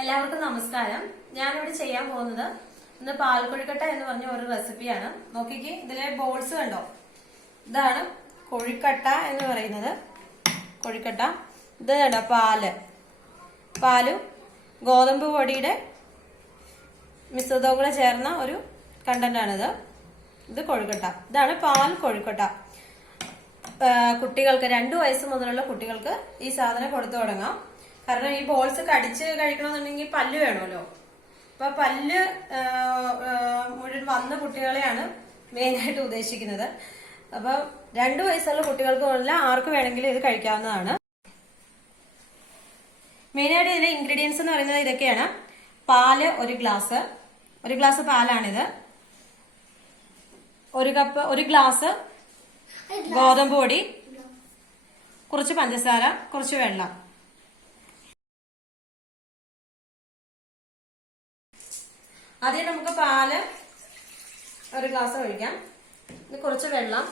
എല്ലാവർക്കും നമസ്കാരം. ഞാനിവിടെ ചെയ്യാൻ പോകുന്നത് ഇന്ന് പാൽക്കൊഴുക്കട്ട എന്ന് പറഞ്ഞ ഒരു റെസിപ്പിയാണ്. നോക്കിക്ക് ഇതിലെ ബോൾസ് കണ്ടോ? ഇതാണ് കൊഴുക്കട്ട എന്ന് പറയുന്നത്. കൊഴുക്കട്ട. ഇത് കണ്ടോ? പാൽ. പാലും ഗോതമ്പ് പൊടിയുടെ മിശ്രിതവും കൂടെ ചേർന്ന ഒരു കണ്ടന്റ് ആണിത് ഇത് കൊഴുക്കട്ട. ഇതാണ് പാൽ കൊഴുക്കട്ട. കുട്ടികൾക്ക് രണ്ടു വയസ്സ് മുതലുള്ള കുട്ടികൾക്ക് ഈ സാധനം കൊടുത്തു തുടങ്ങാം. കാരണം ഈ ബോൾസ് കടിച്ച് കഴിക്കണമെന്നുണ്ടെങ്കിൽ പല്ല് വേണമല്ലോ. അപ്പൊ പല്ല് മുഴുവൻ വന്ന കുട്ടികളെയാണ് മെയിനായിട്ട് ഉദ്ദേശിക്കുന്നത്. അപ്പൊ രണ്ടു വയസ്സുള്ള കുട്ടികൾക്ക് മുതൽ ആർക്ക് വേണമെങ്കിലും ഇത് കഴിക്കാവുന്നതാണ്. മെയിനായിട്ട് ഇതിലെ ഇൻഗ്രീഡിയൻസ് എന്ന് പറയുന്നത് ഇതൊക്കെയാണ്. പാൽ ഒരു ഗ്ലാസ്. ഒരു ഗ്ലാസ് പാലാണിത്. ഒരു കപ്പ് ഒരു ഗ്ലാസ് ഗോതമ്പ് പൊടി കുറച്ച് പഞ്ചസാര കുറച്ച് വെള്ളം. ആദ്യം നമുക്ക് പാൽ ഒരു ഗ്ലാസ് ഒഴിക്കാം. ഇനി കുറച്ച് വെള്ളം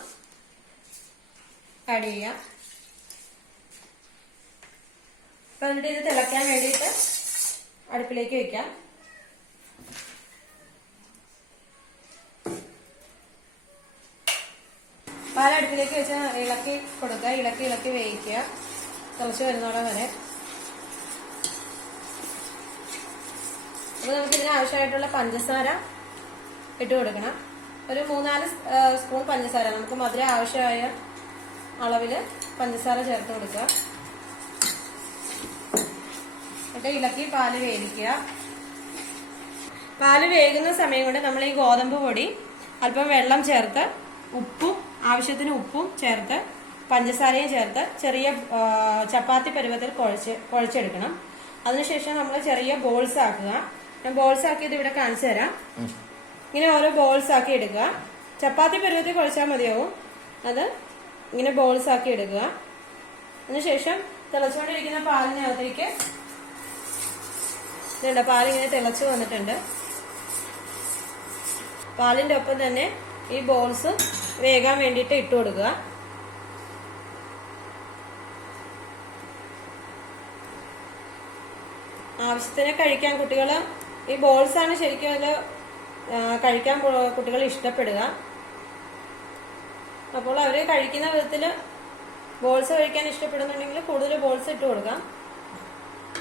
ആഡ് ചെയ്യാം. അപ്പൊ എന്നിട്ട് ഇത് തിളയ്ക്കാൻ വേണ്ടിയിട്ട് അടുപ്പിലേക്ക് വെക്കാം. പാലടുപ്പിലേക്ക് വെച്ചാൽ വെച്ച് ഇളക്കി കൊടുക്കുക. ഇളക്കി ഇളക്കി വേവിക്കുക. തിളച്ച് വരുന്നോടെ വരെ. അപ്പൊ നമുക്ക് ഇതിന് ആവശ്യമായിട്ടുള്ള പഞ്ചസാര ഇട്ട് കൊടുക്കണം. ഒരു മൂന്നാൽ സ്പൂൺ പഞ്ചസാര. നമുക്ക് മധുര ആവശ്യമായ അളവിൽ പഞ്ചസാര ചേർത്ത് കൊടുക്കുക. എന്നിട്ട് ഇളക്കി പാൽ വേവിക്കുക. പാൽ വേകുന്ന സമയം കൊണ്ട് നമ്മൾ ഈ ഗോതമ്പ് പൊടി അല്പം വെള്ളം ചേർത്ത് ഉപ്പും ആവശ്യത്തിന് ഉപ്പും ചേർത്ത് പഞ്ചസാരയും ചേർത്ത് ചെറിയ ചപ്പാത്തി പരുവത്തിൽ കുഴച്ച് കുഴച്ചെടുക്കണം. അതിനുശേഷം നമ്മൾ ചെറിയ ബോൾസ് ആക്കുക. ഞാൻ ബോൾസ് ആക്കിയത് ഇവിടെ കാണിച്ചു തരാം. ഇങ്ങനെ ഓരോ ബോൾസ് ആക്കി എടുക്കുക. ചപ്പാത്തി പരുവത്തിൽ കുഴച്ചാൽ മതിയാവും. അത് ഇങ്ങനെ ബോൾസ് ആക്കി എടുക്കുക. അതിനുശേഷം തിളച്ചുകൊണ്ടിരിക്കുന്ന പാലിനകത്തേക്ക് ഇതുണ്ട് പാലിങ്ങനെ തിളച്ചു വന്നിട്ടുണ്ട്. പാലിന്റെ ഒപ്പം തന്നെ ഈ ബോൾസ് വേകാൻ വേണ്ടിയിട്ട് ഇട്ട് കൊടുക്കുക. ആവശ്യത്തിന് കഴിക്കാൻ കുട്ടികൾ ഈ ബോൾസ് ആണ് ശരിക്കും അതിൽ കഴിക്കാൻ കുട്ടികൾ ഇഷ്ടപ്പെടുക. അപ്പോൾ അവർ കഴിക്കുന്ന വിധത്തിൽ ബോൾസ് കഴിക്കാൻ ഇഷ്ടപ്പെടുന്നുണ്ടെങ്കിൽ കൂടുതൽ ബോൾസ് ഇട്ട് കൊടുക്കാം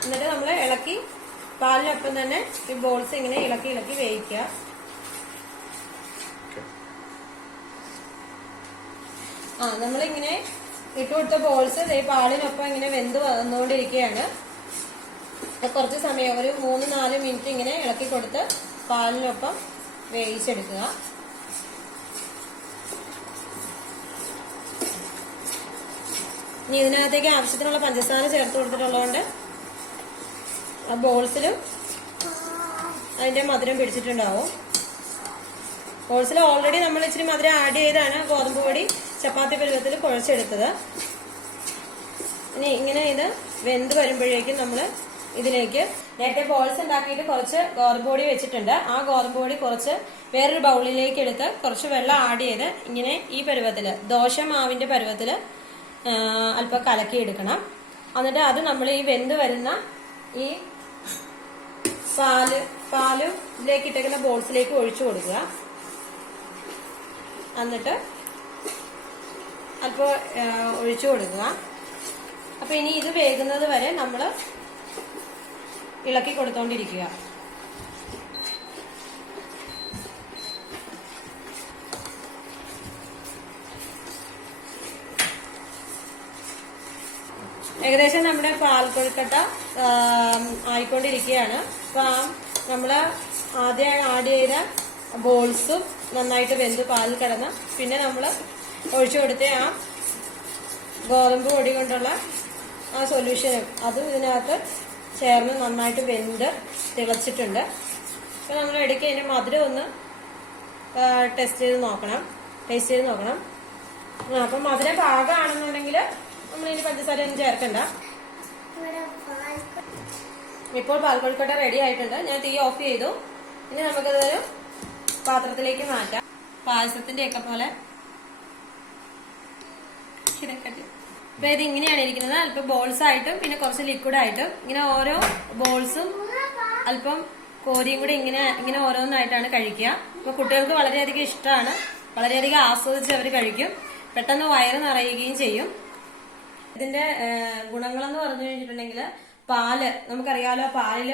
എന്നിട്ട് നമ്മൾ ഇളക്കി പാലിനൊപ്പം തന്നെ ഈ ബോൾസ് ഇങ്ങനെ ഇളക്കി ഇളക്കി വേവിക്കുക. ആ നമ്മളിങ്ങനെ ഇട്ട് കൊടുത്ത ബോൾസ് ഈ പാലിനൊപ്പം ഇങ്ങനെ വെന്ത് വന്നുകൊണ്ടിരിക്കുകയാണ് അത് കുറച്ച് സമയം ഒരു മൂന്ന് നാല് മിനിറ്റ് ഇങ്ങനെ ഇളക്കി കൊടുത്ത് പാലിനൊപ്പം വേവിച്ചെടുക്കുക. ഇനി ഇതിനകത്തേക്ക് ആവശ്യത്തിനുള്ള പഞ്ചസാര ചേർത്ത് കൊടുത്തിട്ടുള്ളതുകൊണ്ട് ആ ബോൾസിലും അതിന്റെ മധുരം പിടിച്ചിട്ടുണ്ടാവും. ബോൾസിൽ ഓൾറെഡി നമ്മൾ ഇച്ചിരി മധുരം ആഡ് ചെയ്താണ് ഗോതമ്പ് പൊടി ചപ്പാത്തി പരുവത്തിൽ കുഴച്ചെടുത്തത്. ഇനി ഇങ്ങനെ ഇത് വെന്ത് വരുമ്പോഴേക്കും നമ്മൾ ഇതിലേക്ക് നേരത്തെ ബോൾസ് ഉണ്ടാക്കിയിട്ട് കുറച്ച് ഗോതമ്പ് വെച്ചിട്ടുണ്ട്. ആ ഗോതമ്പ് കുറച്ച് വേറൊരു ബൗളിലേക്ക് എടുത്ത് കുറച്ച് വെള്ളം ആഡ് ചെയ്ത് ഇങ്ങനെ ഈ പരുവത്തിൽ ദോശ മാവിന്റെ പരുവത്തിൽ അല്പം കലക്കി എടുക്കണം. എന്നിട്ട് അത് നമ്മൾ ഈ വെന്ത് വരുന്ന ഈ പാൽ പാൽ ഇതിലേക്ക് ഇട്ടേക്കുന്ന ബോൾസിലേക്ക് ഒഴിച്ചു കൊടുക്കുക. എന്നിട്ട് അല്പം ഒഴിച്ചു കൊടുക്കുക. അപ്പൊ ഇനി ഇത് വേകുന്നത് വരെ നമ്മൾ ഇളക്കി കൊടുത്തോണ്ടിരിക്കുക. ഏകദേശം നമ്മുടെ പാൽ കൊഴുക്കട്ട ആം, ആയിക്കൊണ്ടിരിക്കുകയാണ്. അപ്പൊ നമ്മൾ ആദ്യം ആഡ് ചെയ്ത ബോൾസും നന്നായിട്ട് വെന്ത് പാലിൽ കിടന്ന് പിന്നെ നമ്മൾ ഒഴിച്ചു കൊടുത്ത ആ ഗോതമ്പ് പൊടി കൊണ്ടുള്ള ആ സൊല്യൂഷനും അതും ഇതിനകത്ത് ചേർന്ന് നന്നായിട്ട് വെന്ത് തിളച്ചിട്ടുണ്ട്. അപ്പം നമ്മൾ ഇടയ്ക്ക് അതിന്റെ മധുരം ഒന്ന് ടെസ്റ്റ് ചെയ്ത് നോക്കണം. ടേസ്റ്റ് ചെയ്ത് നോക്കണം. അപ്പം മധുരം പാകമാണെന്നുണ്ടെങ്കിൽ നമ്മൾ ഇനി പഞ്ചസാര ഒന്നും ചേർക്കണ്ട. ഇപ്പോൾ പാൽക്കൊഴിക്കോട്ട റെഡി ആയിട്ടുണ്ട്. ഞാൻ തീ ഓഫ് ചെയ്തു. ഇനി നമുക്കതൊരു പാത്രത്തിലേക്ക് മാറ്റാം. പായസത്തിന്റെയൊക്കെ പോലെ. ഇതൊക്കെ അപ്പൊ ഇത് ഇങ്ങനെയാണ് ഇരിക്കുന്നത്. അല്പം ബോൾസ് ആയിട്ടും പിന്നെ കുറച്ച് ലിക്വിഡ് ആയിട്ടും. ഇങ്ങനെ ഓരോ ബോൾസും അല്പം കോരിയും കൂടി ഇങ്ങനെ ഇങ്ങനെ ഓരോന്നായിട്ടാണ് കഴിക്കുക. അപ്പൊ കുട്ടികൾക്ക് വളരെയധികം ഇഷ്ടമാണ്. വളരെയധികം ആസ്വദിച്ച് അവർ കഴിക്കും. പെട്ടെന്ന് വയറ് നിറയുകയും ചെയ്യും. ഇതിന്റെ ഗുണങ്ങളെന്ന് പറഞ്ഞു കഴിഞ്ഞിട്ടുണ്ടെങ്കിൽ പാൽ നമുക്കറിയാലോ പാലിൽ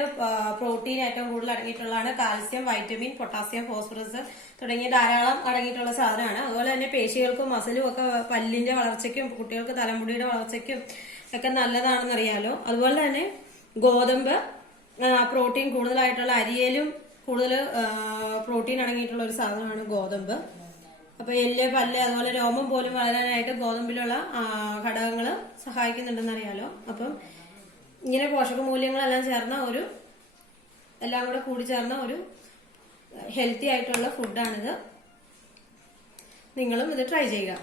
പ്രോട്ടീൻ ഏറ്റവും കൂടുതൽ അടങ്ങിയിട്ടുള്ളതാണ്. കാൽസ്യം വൈറ്റമിൻ പൊട്ടാസ്യം ഫോസ്ഫറസ് തുടങ്ങിയ ധാരാളം അടങ്ങിയിട്ടുള്ള സാധനമാണ്. അതുപോലെ തന്നെ പേശികൾക്കും മസിലും ഒക്കെ പല്ലിന്റെ വളർച്ചയ്ക്കും കുട്ടികൾക്ക് തലമുടിയുടെ വളർച്ചയ്ക്കും ഒക്കെ നല്ലതാണെന്ന് അറിയാലോ അതുപോലെ തന്നെ ഗോതമ്പ് പ്രോട്ടീൻ കൂടുതലായിട്ടുള്ള അരിയലും കൂടുതൽ പ്രോട്ടീൻ അടങ്ങിയിട്ടുള്ള ഒരു സാധനമാണ് ഗോതമ്പ്. അപ്പൊ എല്ല് പല്ല് അതുപോലെ രോമം പോലും വളരാനായിട്ട് ഗോതമ്പിലുള്ള ഘടകങ്ങൾ സഹായിക്കുന്നുണ്ടെന്ന് അറിയാലോ അപ്പം ഇങ്ങനെ പോഷക മൂല്യങ്ങളെല്ലാം ചേർന്ന ഒരു എല്ലാം കൂടെ കൂടി ചേർന്ന ഒരു ഹെൽത്തി ആയിട്ടുള്ള ഫുഡാണിത് നിങ്ങളും ഇത് ട്രൈ ചെയ്യുക.